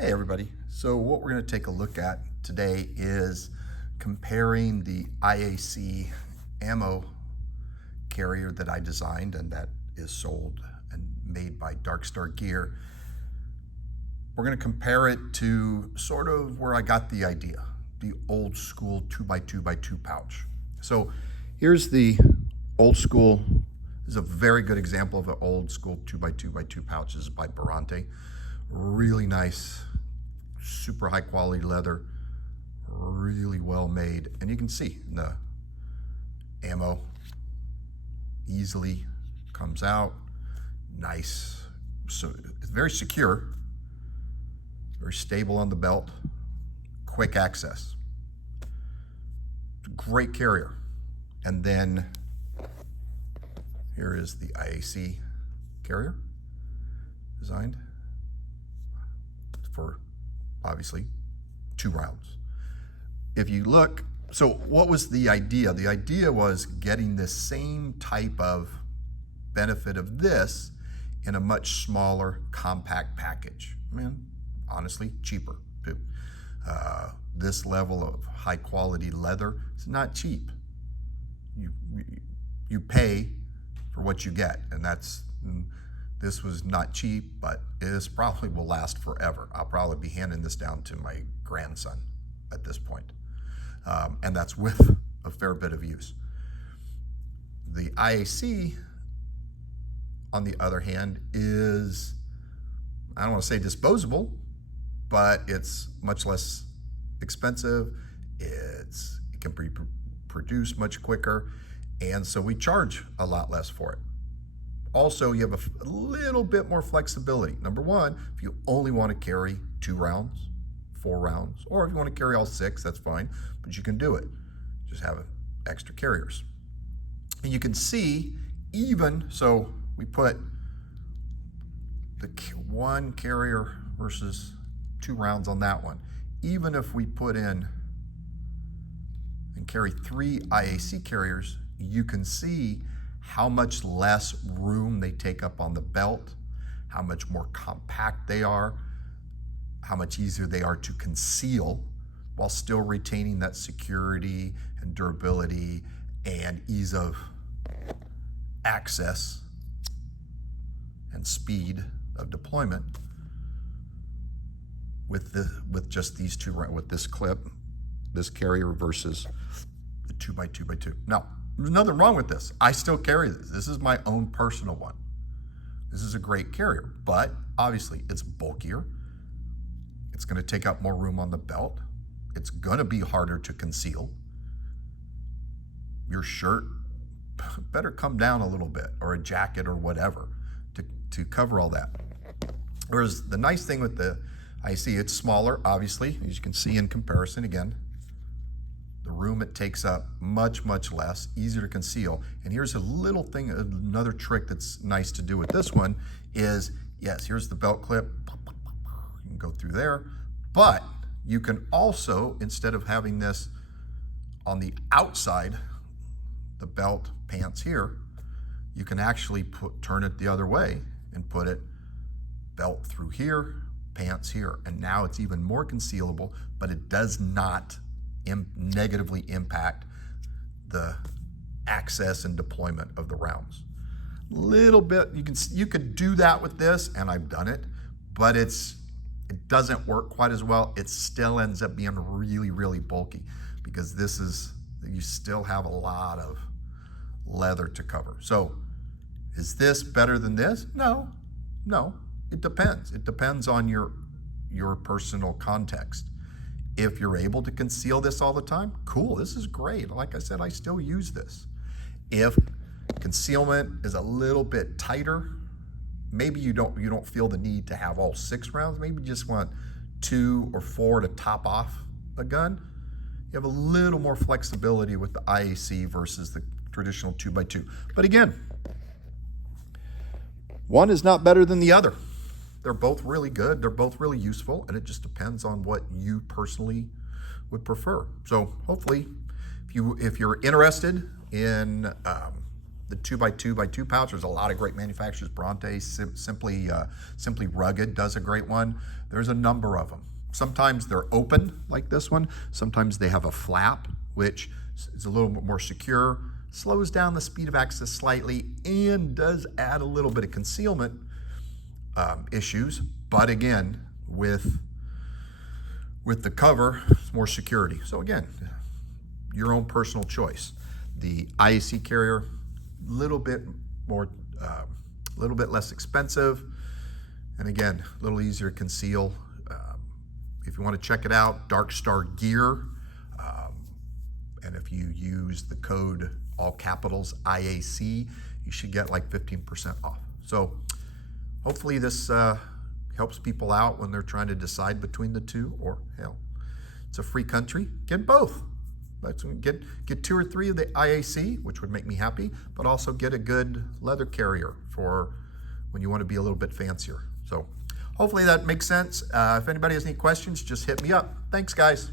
Hey everybody, so what we're going to take a look at today is comparing the IAC ammo carrier that I designed and that is sold and made by Dark Star Gear. We're going to compare it to sort of where I got the idea, the old school 2x2x2 pouch. So here's the old school. This is a very good example of an old school 2x2x2 pouch. This is by Barante. Really nice, super high quality leather, really well made. And you can see the ammo easily comes out, nice. So it's very secure, very stable on the belt, quick access. Great carrier. And then here is the IAC carrier designed for obviously 2 rounds. If you look, so what was the idea? The idea was getting the same type of benefit of this in a much smaller, compact package. I mean, honestly, cheaper too. This level of high quality leather is not cheap. You pay for what you get, and this was not cheap, but this probably will last forever. I'll probably be handing this down to my grandson at this point. And that's with a fair bit of use. The IAC, on the other hand, is, I don't want to say disposable, but it's much less expensive. It can be produced much quicker, and so we charge a lot less for it. Also, you have a little bit more flexibility. Number one, if you only want to carry 2 rounds, 4 rounds, or if you want to carry all 6, that's fine, but you can do it. Just have extra carriers. And you can see, even, so we put the 1 carrier versus 2 rounds on that one. Even if we put in and carry 3 IAC carriers, you can see how much less room they take up on the belt, how much more compact they are, how much easier they are to conceal while still retaining that security and durability and ease of access and speed of deployment with just these 2, with this clip, this carrier versus the 2x2x2. Now, there's nothing wrong with this. I still carry this. This is my own personal one. This is a great carrier, but obviously it's bulkier. It's going to take up more room on the belt. It's going to be harder to conceal. Your shirt better come down a little bit, or a jacket or whatever to cover all that. Whereas the nice thing with the IAC, it's smaller, obviously, as you can see in comparison again. The room it takes up much, much less, easier to conceal. And here's a little thing, another trick that's nice to do with this one is, yes, here's the belt clip. You can go through there, but you can also, instead of having this on the outside, the belt pants here, you can actually turn it the other way and put it belt through here, pants here. And now it's even more concealable, but it does not negatively impact the access and deployment of the rounds. Little bit, you could do that with this, and I've done it, but it doesn't work quite as well. It still ends up being really, really bulky because you still have a lot of leather to cover. So is this better than this? No, it depends. It depends on your personal context. If you're able to conceal this all the time, cool, this is great. Like I said, I still use this. If concealment is a little bit tighter, maybe you don't feel the need to have all 6 rounds, maybe you just want 2 or 4 to top off a gun. You have a little more flexibility with the IAC versus the traditional 2x2. But again, one is not better than the other. They're both really good. They're both really useful, and it just depends on what you personally would prefer. So hopefully, if you're interested in the 2x2x2 pouch. There's a lot of great manufacturers. Bronte, Simply Rugged does a great one. There's a number of them. Sometimes they're open like this one. Sometimes they have a flap, which is a little bit more secure, slows down the speed of access slightly, and does add a little bit of concealment issues. But again, with the cover, it's more security. So again, your own personal choice. The IAC carrier, little bit less expensive, and again, a little easier to conceal. If you want to check it out, Dark Star Gear, and if you use the code all capitals IAC, you should get like 15% off. So hopefully this helps people out when they're trying to decide between the two, or hell, it's a free country, get both. Let's get 2 or 3 of the IAC, which would make me happy, but also get a good leather carrier for when you want to be a little bit fancier. So hopefully that makes sense. If anybody has any questions, just hit me up. Thanks, guys.